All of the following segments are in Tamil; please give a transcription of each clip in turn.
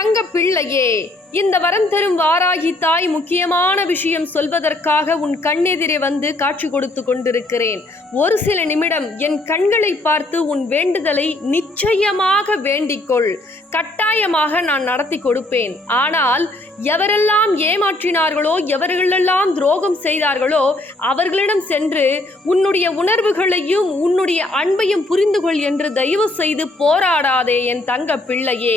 தங்க பிள்ளையே. இந்த வரம் தரும் வாராகி தாய் முக்கியமான விஷயம் சொல்வதற்காக உன் கண்ணெதிரே வந்து காட்சி கொடுத்து கொண்டிருக்கிறேன். ஒரு சில நிமிடம் என் கண்களை பார்த்து உன் வேண்டுதலை நிச்சயமாக வேண்டிக்கொள். கட்டாயமாக நான் நடத்தி கொடுப்பேன். ஆனால் எவரெல்லாம் ஏமாற்றினார்களோ எவர்களெல்லாம் துரோகம் செய்தார்களோ அவர்களிடம் சென்று உன்னுடைய உணர்வுகளையும் உன்னுடைய அன்பையும் புரிந்து கொள் என்று தயவு செய்து போராடாதே என் தங்க பிள்ளையே.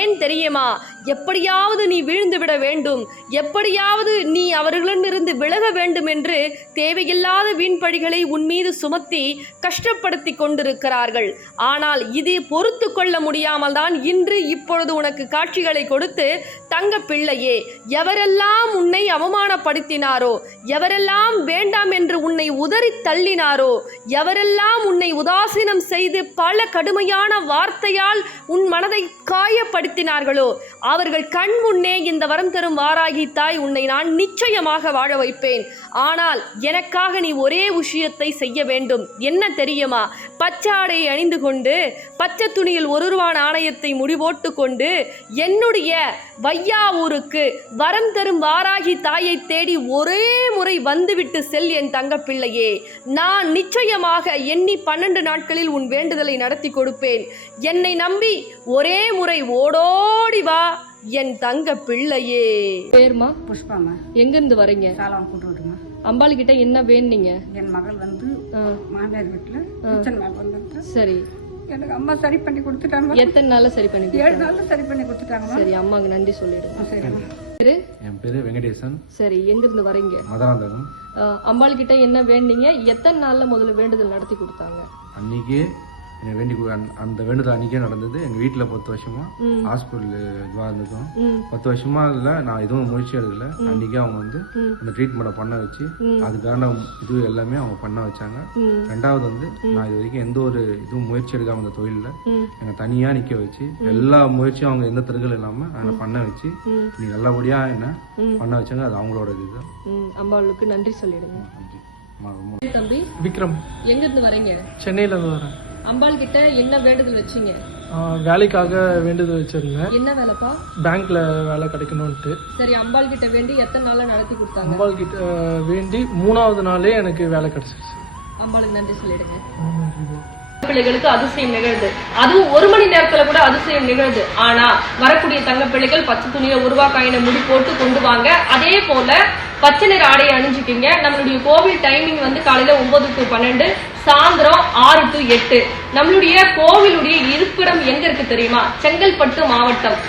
ஏன் தெரியுமா? எப்படியாவது நீ வீழ்ந்து விட வேண்டும். எப்படியாவது நீ அவர்களிடமிருந்து விலக வேண்டும் என்று தேவையில்லாத வீண்பழிகளை உன் மீது சுமத்தி கஷ்டப்படுத்தி கொண்டிருக்கிறார்கள். ஆனால் இது பொறுத்து கொள்ள முடியாமல் தான் இன்று இப்பொழுது உனக்கு காட்சிகளை கொடுத்து தங்க பிள்ளையே எவரெல்லாம் உன்னை அவமானப்படுத்தினாரோ எவரெல்லாம் வேண்டாம் என்று உன்னை உதறி தள்ளினாரோ எவரெல்லாம் உன்னை உதாசீனம் செய்து பல கடுமையான வார்த்தையால் உன் மனதை காயப்படுத்தினார்களோ அவர்கள் கண் முன்னே இந்த வரம் தரும் வாராகி தாய் உன்னை நான் நிச்சயமாக வாழ வைப்பேன். ஆனால் எனக்காக நீ ஒரே விஷயத்தை செய்ய வேண்டும். என்ன தெரியுமா? பச்சாடை அணிந்து கொண்டு பச்சை துணியில் ஒரு ஆணையத்தை நாணயத்தை முடிவோட்டு கொண்டு என்னுடைய வையாவூருக்கு வரம் தரும் வாராகி தாயை தேடி ஒரே முறை வந்துவிட்டு செல் என் தங்கப்பிள்ளையே. நான் நிச்சயமாக எண்ணி பன்னெண்டு நாட்களில் உன் வேண்டுதலை நடத்தி கொடுப்பேன். என்னை நம்பி ஒரே முறை ஓடோடி வா. என் தங்க பிள்ளையே. பேர்மா? புஷ்பாமா எங்க இருந்து வரீங்க? காலம் கொண்டு அம்பாள் கிட்ட என்ன வேணுங்க என் மகள் வந்து மாமியார் வீட்டில் கிச்சன் மேலே வந்துட்டு. சரி. எனக்கு அம்மா சரி பண்ணி கொடுத்துட்டாங்க. எத்தனை நாள்ல சரி பண்ணி ஏழு நாள்ல சரி பண்ணி கொடுத்துட்டாங்கம்மா சரி அம்மாக்கு நன்றி சொல்லிடுங்க. பேரு? என் பேர் வெங்கடேசன். சரி எங்க இருந்து வரீங்க? மதுராந்தகம். அம்பாள் கிட்ட என்ன வேணுங்க எத்தனை நாள்ல முதல்ல வேண்டுதல் நடத்தி கொடுத்தாங்க? அன்னைக்கே என்னை வேண்டி கு- அந்த- வேண்டுதல் அன்னைக்கே நடந்தது. எங்கள் வீட்டில் பத்து வருஷமா. ஹாஸ்பிட்டல் இதுவாக இருந்ததும். பத்து வருஷமா இல்லை நான் எதுவும் முயற்சி எடுக்கல. அன்னைக்கே அவங்க வந்து. அந்த ட்ரீட்மெண்ட்டை பண்ண வச்சு. அதுக்கான இது எல்லாமே அவங்க பண்ண வச்சாங்க. ரெண்டாவது வந்து நான் இது வரைக்கும் எந்த ஒரு இதுவும் முயற்சி எடுக்காம அந்த தொழிலில் என்னை தனியாக நிற்க வச்சு எல்லா முயற்சியும் அவங்க எந்த தருகள் இல்லாமல் என்னை பண்ண வச்சு. நீ நல்லபடியாக என்ன. பண்ண வச்சாங்க அது அவங்களோட இதுதான் ம். அம்பாளுக்கு நன்றி சொல்லிடுங்க. நன்றி. தம்பி விக்ரம். எங்க இருந்து வரீங்க? சென்னையில இருந்து வரேன். அம்பாள் கிட்ட என்ன வேண்டுதல் வச்சீங்க? வேலைக்காக வேண்டுதல் வச்சிருந்தேன். என்ன வேலைப்பா? பேங்க்ல வேலை கிடைக்கணும்ட்டு சரி அம்பாள் கிட்ட வேண்டி எத்தனை நாளா நடத்தி கொடுத்தாங்க? அம்பாள் கிட்ட வேண்டி மூணாவது நாளே எனக்கு வேலை கிடைச்சிருச்சு. அம்பாளுக்கு நன்றி சொல்லிடுங்க. பிள்ளைகளுக்கு அதிசயம் நிகழ்து அதுவும் ஒரு மணி நேரத்துல கூட அதிசயம் நிகழ்து ஆனா வரக்கூடிய தங்க பிள்ளைகள் பச்சை துணியை உருவா காயினை முடி போட்டு கொண்டு வாங்க. அதே போல பச்சை நிற ஆடையை அணிஞ்சுக்கிங்க. நம்மளுடைய கோவில் டைமிங் வந்து காலையில ஒன்பது டு பன்னெண்டு சாயந்தரம் ஆறு டு எட்டு. நம்மளுடைய கோவிலுடைய இருப்பிடம் எங்க இருக்கு தெரியுமா? செங்கல்பட்டு மாவட்டம்.